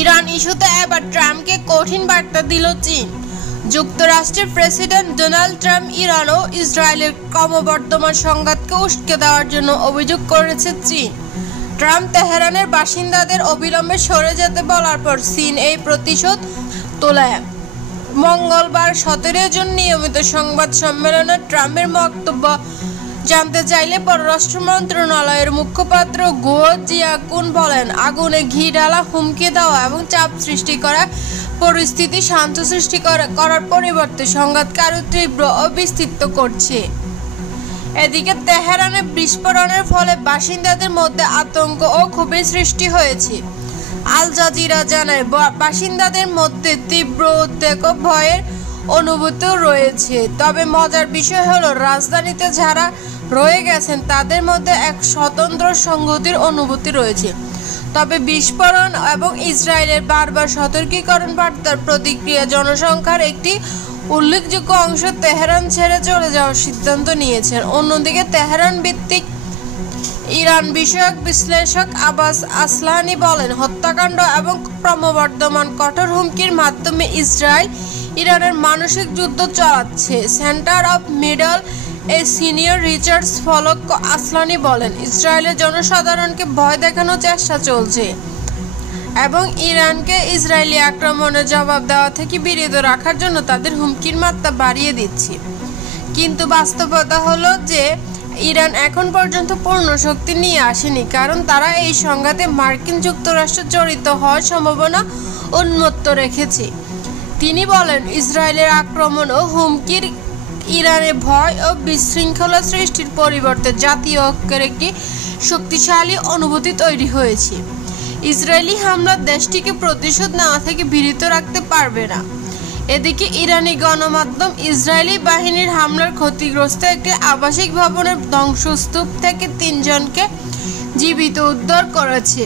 Iran ইস্যুতে এবার ট্রাম্পকে কঠিন বার্তা দিল চীন। যুক্তরাষ্ট্রের প্রেসিডেন্ট ডোনাল্ড ট্রাম্প ইরান ও ইসরায়েলের ক্রমবর্ধমান সংঘাতকে উস্কে দেওয়ার জন্য অভিযোগ করেছে চীন। ট্রাম্প তেহরানের বাসিন্দাদের অবিলম্বে সরে যেতে বলার পর চীন এই প্রতিশোধ তোলে। মঙ্গলবার 17 জুন নিয়মিত সংবাদ সম্মেলনে ট্রাম্পের বক্তব্য জানতে চাইলে পররাষ্ট্র মন্ত্রণালয়ের মুখপাত্র গুও জিয়াকুন বলেন, আগুনে ঘি ঢালা, হুমকি দেওয়া এবং চাপ সৃষ্টি করা পরিস্থিতি শান্ত সৃষ্টি করার পরিবর্তে সংঘাতকে আরও তীব্র ও বিস্তৃত করছে। এদিকে তেহরানে বিস্ফোরণের ফলে বাসিন্দাদের মধ্যে আতঙ্ক ও ক্ষোভের সৃষ্টি হয়েছে। আল জাজিরা জানায়, বাসিন্দাদের মধ্যে তীব্র উদ্বেগ ও ভয়ের অনুভূতিও রয়েছে। তবে মজার বিষয় হলো, রাজধানীতে যারা রয়ে গেছেন তাদের মধ্যে এক স্বতন্ত্র সংহতির অনুভূতি রয়েছে। তবে বিস্ফোরণ এবং ইসরায়েলের বারবার সতর্কীকরণ বার্তার প্রতিক্রিয়া জনসংখ্যার একটি উল্লেখযোগ্য অংশ তেহরান ছেড়ে চলে যাওয়ার সিদ্ধান্ত নিয়েছেন। অন্যদিকে তেহরান ভিত্তিক ইরান বিষয়ক বিশ্লেষক আব্বাস আসলানি বলেন, হত্যাকাণ্ড এবং ক্রমবর্ধমান কঠোর হুমকির মাধ্যমে ইসরায়েল ইরানের মানসিক যুদ্ধ চালাচ্ছে। Centre of middle senior research ফলক আসলানি বলেন, ইসরায়েলের জনসাধারণকে ভয় দেখানোর চেষ্টা চলছে এবং ইরানকে ইসরায়েলি আক্রমণের জবাব দেওয়া থেকে বিরত রাখার জন্য তাদের হুমকির মাত্রা বাড়িয়ে দিচ্ছে। কিন্তু বাস্তবতা হলো যে ইরান এখন পর্যন্ত পূর্ণ শক্তি নিয়ে আসেনি, কারণ তারা এই সংঘাতে মার্কিন যুক্তরাষ্ট্র জড়িত হওয়ার সম্ভাবনা উন্মুক্ত রেখেছে। তিনি বলেন, ইসরায়েলের আক্রমণ ও হুমকির ইরানে ভয় ও বিশৃঙ্খলা সৃষ্টির পরিবর্তে জাতীয় ঐক্যের একটি শক্তিশালী অনুভূতি তৈরি হয়েছে। ইসরায়েলি হামলা দেশটিকে প্রতিশোধ নেওয়া থেকে বিরত রাখতে পারবে না। এদিকে ইরানি গণমাধ্যম ইসরায়েলি বাহিনীর হামলার ক্ষতিগ্রস্ত একটি আবাসিক ভবনের ধ্বংসস্তূপ থেকে 3 জনকে জীবিত উদ্ধার করেছে।